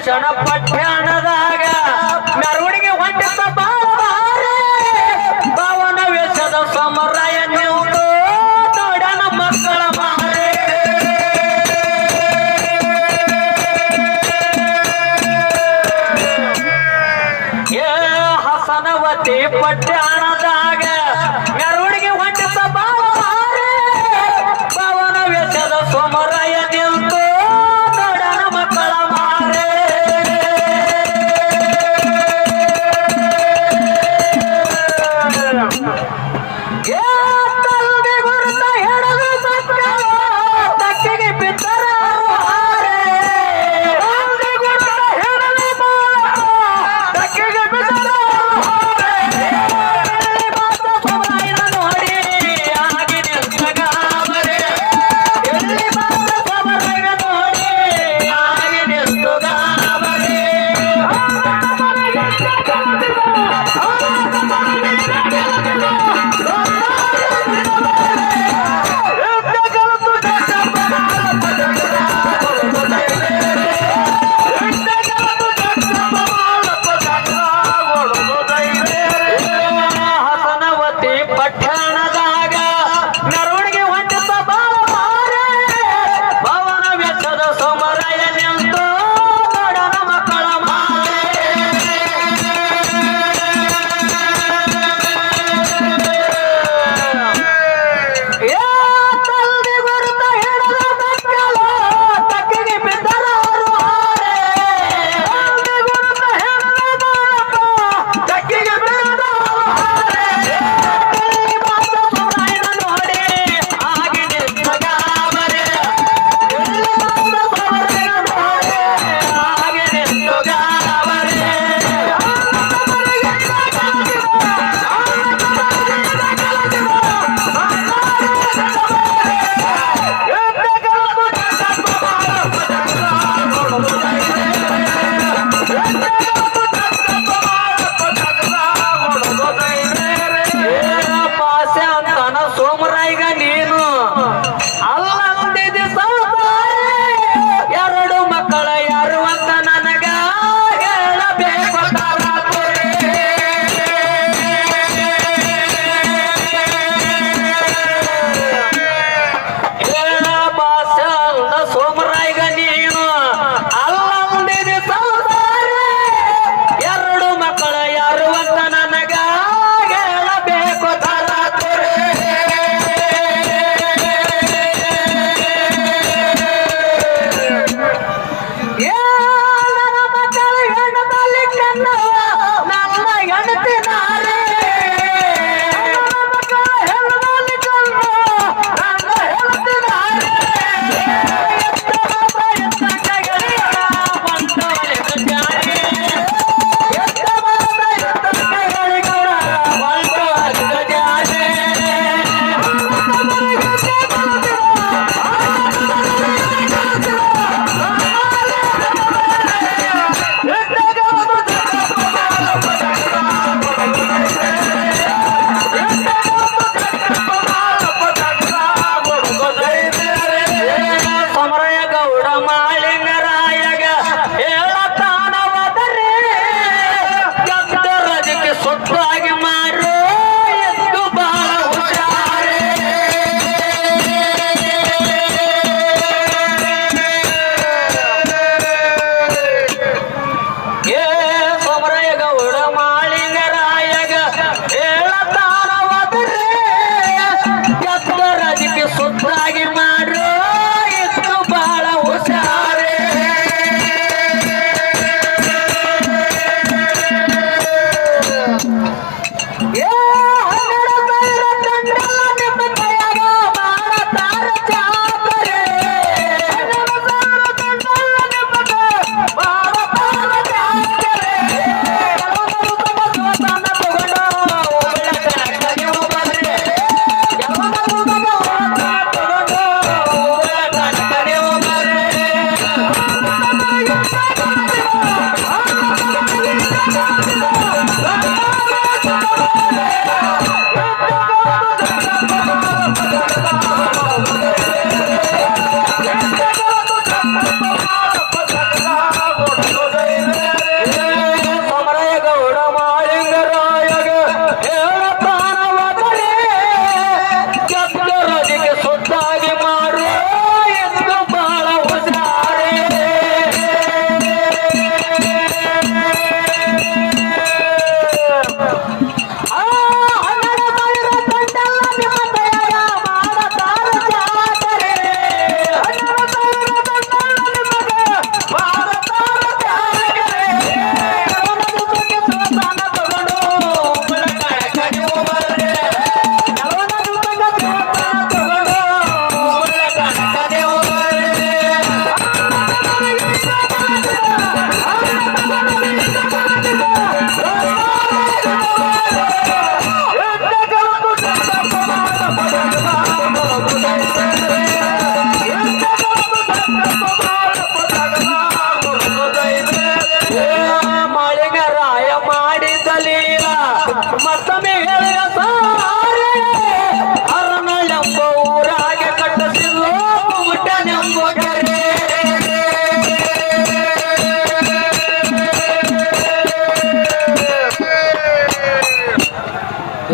ಕ್ಷಣ ಪಠ್ಯಾಣದಾಗ ಮೆರವಣಿಗೆ ಹೊಂಟಿದ್ದ ಭಾವನ ವೇಷದ ಸಮರಾಯ ನಿಂತು ಹಸನವತಿ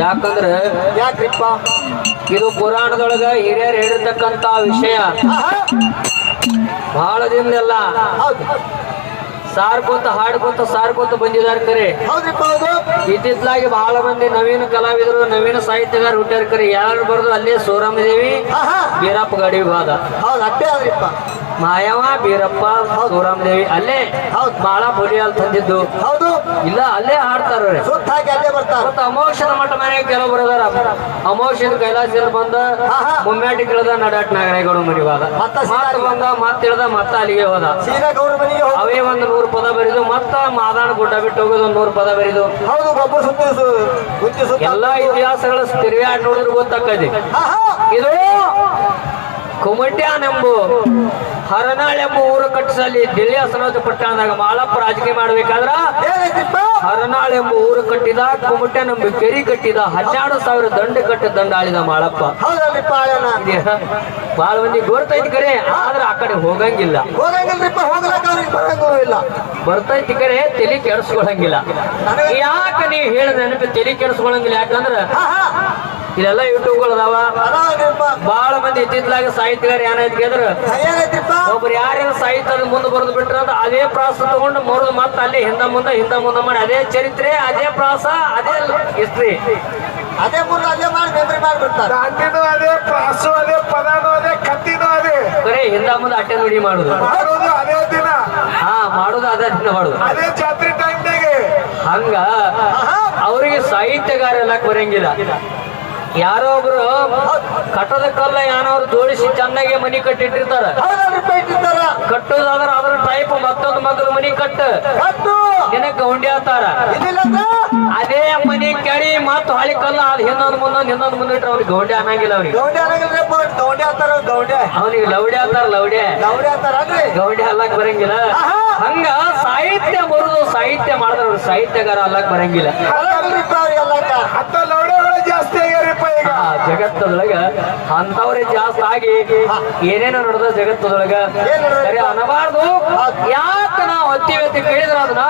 ಯಾಕಂದ್ರೆ ಯಾಕ್ರಿಪ್ಪ? ಇದು ಪುರಾಣದೊಳಗ ಹಿರಿಯರು ಹೇಳಿರ್ತಕ್ಕಂತ ವಿಷಯ. ಬಹಳ ದಿನದಲ್ಲ ಸಾರ್ಕೋತ ಹಾಡ್ಕೋತ ಸಾರ್ಕೋತ ಬಂದಿದ್ದಾರೆ ಕರೆ. ಇತ್ತಿತ್ತಲಾಗಿ ಬಹಳ ಮಂದಿ ನವೀನ ಕಲಾವಿದರು ನವೀನ ಸಾಹಿತ್ಯಗಾರ ಹುಟ್ಟಾರ ಕರೆ. ಯಾರು ಬರೋದು ಅಲ್ಲೇ ಸೋರಾಮದೇವಿ ಬೀರಪ್ಪ ಗಡಿ ಬಾದ ಹೌದು ಅಟ್ಟೆ ಆದ್ರಿಪ್ಪ. ಮಾಯವ ಬೀರಪ್ಪ ಸೋರಾಮದೇವಿ ಅಲ್ಲೇ ಹೌದು. ಬಾಳ ಬುಲಿ ಅಲ್ಲಿ ತಂದಿದ್ದು. ಹೌದು. ಇಲ್ಲ ಅಲ್ಲೇ ಹಾಡ್ತಾರ್ರಿ ಸುತ್ತ ಹಾಕಿ ಅಲ್ಲೇ ಬರ್ತಾರ. ಅಮೋಷದ ಮಠ ಮನೆಗೆ ಕೆಲವರು ಅದಾರ ಅಮೋಷನ್ ಕೈಲಾಸದಲ್ಲಿ ಬಂದ ಆಹಾ. ಮುಮ್ಮ್ಯಾಟಿ ಕೇಳ್ದ ನಡಾಟ್ ನಾಗರೇಗೌಡ ಮರಿವಾದ ಮತ್ತೆ ಬಂದ ಮತ್ತೆ ಇಳ್ದ ಮತ್ತ ಅಲ್ಲಿಗೆ ಹೋದ. ಅವೇ ಒಂದು ನೂರು ಪದ ಬರಿದು ಮತ್ತ ಮಾದಾಣ ಗುಡ್ಡ ಬಿಟ್ಟು ಹೋಗೋದು ಒಂದು ನೂರು ಪದ ಬರಿದು. ಹೌದು ಗೊಬ್ಬರ ಸುತ್ತಿ ಎಲ್ಲಾ ಇತಿಹಾಸಗಳ ತಿರುಗಾಡ್ ನೋಡಿದ್ರು ಗೊತ್ತಾಗ್ತದೆ. ಇದು ಇದು ಕುಮಟ್ಯಾನೆಂಬು. ಹರನಾಳ್ ಎಂಬ ಊರು ಕಟ್ಟಿಸಲಿ. ದಿಲ್ಲಿ ಸರೋಜ ಪಟ್ಟಣದಾಗ ಮಾಳಪ್ಪ ರಾಜಕೀಯ ಮಾಡಬೇಕಾದ್ರ ಹರನಾಳ್ ಎಂಬ ಊರು ಕಟ್ಟಿದ ಕುಮಟ್ಯಾನೆಂಬ ಕೆರಿ ಕಟ್ಟಿದ ಹನ್ನೆರಡು ಸಾವಿರ ದಂಡ ಕಟ್ಟ ದಂಡಾಳಿದ ಮಾಳಪ್ಪ. ಬಹಳ ಮಂದಿ ಗೊರ್ತೈತಿ ಕರೆ ಆದ್ರೆ ಆ ಕಡೆ ಹೋಗಂಗಿಲ್ಲ. ಬರ್ತೈತಿ ಕರೆ ತಲೆ ಕೆಡಿಸ್ಕೊಳಂಗಿಲ್ಲ. ಯಾಕೆ ನೀವು ಹೇಳಿದ ನೆನಪು ತಲೆ ಕೆಡಿಸ್ಕೊಳಂಗಿಲ್ಲ? ಯಾಕಂದ್ರ ಇದೆಲ್ಲ ಯೂಟ್ಯೂಬ್ಗಳು ಅದಾವ. ಬಹಳ ಮಂದಿ ಇತ್ತಿತ್ತಲಾಗ ಸಾಹಿತ್ಯಗಾರ ಏನಾಯ್ತು ಕೇಳಿದ್ರ ಒಬ್ರು ಯಾರ್ಯಾರು ಸಾಹಿತ್ಯದ ಮುಂದೆ ಬರೆದು ಬಿಟ್ರ ಅಂತ ಅದೇ ಪ್ರಾಸ ತಗೊಂಡು ಮರದು ಮತ್ತೆ ಅಲ್ಲಿ ಹಿಂದ ಮುಂದೆ ಹಿಂದ ಮುಂದೆ ಮಾಡಿ. ಅದೇ ಚರಿತ್ರೆ ಅದೇ ಪ್ರಾಸ ಅದೇ ಹಿಸ್ಟ್ರಿ ಅದೇ ಮುಂದೆ ಅದೇ ಮಾಡಿ ಮೆಮರಿ ಮಾಡಿಬಿಡ್ತಾರೆ ಅದೇ ಪ್ರಾಸು ಅದೇ ಪದಾನು ಅದೇ ಕತ್ತಿನೂ ಅದೇ. ಬರೇ ಹಿಂದ ಮುಂದೆ ಅಟ್ಟೆ ನುಡಿ ಮಾಡುದು. ಮಾಡೋದು ಅದೇ ದಿನ. ಹಾ ಮಾಡುದು ಅದೇ ದಿನ ಮಾಡುದು. ಅದೇ ಜಾತ್ರೆ ಟೈಮ್ನಾಗೆ ಹಂಗ ಅವರಿಗೆ ಸಾಹಿತ್ಯಗಾರ ಎಲ್ಲ ಬರಂಗಿಲ್ಲ. ಯಾರೋ ಒಬ್ರು ಕಟ್ಟದ ಕಲ್ಲ ಯಾನವ್ರು ಜೋಡಿಸಿ ಚೆನ್ನಾಗಿ ಮನಿ ಕಟ್ಟಿಟ್ಟಿರ್ತಾರ. ಕಟ್ಟೋದಾದ್ರ ಅದ್ರ ಟೈಪ್ ಮತ್ತೊಂದು ಮಗದ ಮನಿ ಕಟ್ಟ. ಗೌಂಡಿ ಆತಾರ. ಇದಿಲ್ಲ ಅಂದ್ರೆ ಅದೇ ಮನಿ ಕೆಡಿ ಮತ್ತು ಹಳಿ ಕಲ್ಲ ಅದ್ ಹಿಂದೊಂದು ಮುಂದೊಂದ್ ಹಿಂದೊಂದ್ ಮುಂದೆ ಇಟ್ರೆ ಅವ್ರಿಗೆ ಗೌಂಡಿ ಅನ್ನಂಗಿಲ್ಲ ಅವ್ರಿಗೆ. ಅವ್ನಿಗೆ ಲೌಡಿ ಆತಾರ ಲೌಡಿ ಲೌಡಿ ಆತಾರ ಲೌಡೆ. ಅಂತಾರ ಲೌಡೆ ಗೌಂಡೆ ಅಂತಾರಲ್ರಿ ಗೌಂಡಿ ಅಲ್ಲಕ್ ಬರಂಗಿಲ್ಲ. ಹಂಗ ಸಾಹಿತ್ಯ ಬರುದು ಸಾಹಿತ್ಯ ಮಾಡಿದ್ರ ಸಾಹಿತ್ಯಗಾರ ಅಲ್ಲಕ್ ಬರಂಗಿಲ್ಲ. ಅಂತ ಜಾಸ್ತಿ ಆಗ್ಯಾರಪ್ಪ ಈಗ. ಜಗತ್ತದೊಳಗ ಅಂತವ್ರೆ ಜಾಸ್ತಿ ಆಗಿ ಏನೇನೋ ನಡೆದ ಜಗತ್ತದೊಳಗ? ಸರಿ ಅನ್ನಬಾರ್ದು. ಯಾಕ ನಾವು ಹತ್ತಿ ಎತ್ತಿ ಕೇಳಿದ್ರ ಅದನ್ನ?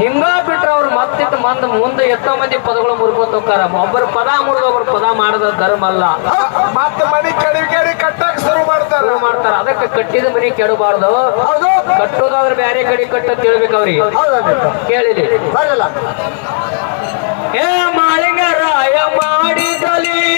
ಹಿಂಗ ಬಿಟ್ರೆ ಅವ್ರು ಮತ್ತಿಟ್ಟು ಮಂದ ಮುಂದೆ ಎತ್ತೋ ಮಂದಿ ಪದಗಳು ಮುರ್ಕೋತ ಹೋಗ್ತಾರ. ಒಬ್ಬರ ಪದ ಮುರಿದ ಒಬ್ಬರು ಪದ ಮಾಡದ ಧರ್ಮ ಅಲ್ಲ. ಮತ್ತೆ ಮನಿ ಕೆಡಿ ಕೆಡಿ ಕಟ್ಟಕ್ ಶುರು ಮಾಡ್ತಾರ. ಶುರು ಮಾಡ್ತಾರ. ಅದಕ್ಕೆ ಕಟ್ಟಿದ ಮನಿ ಕೆಡಬಾರ್ದು. ಹೌದು. ಕಟ್ಟೋದಾದ್ರೆ ಬೇರೆ ಕಡೆ ಕಟ್ಟ ತಿಳ್ಬೇಕು ಅವ್ರಿಗೆ. ಕೇಳಿರಿ ಬರಲ್ಲ ಏ ಮಾಳಿಂಗರಾಯ ಮಾಡಿದಲೀಲ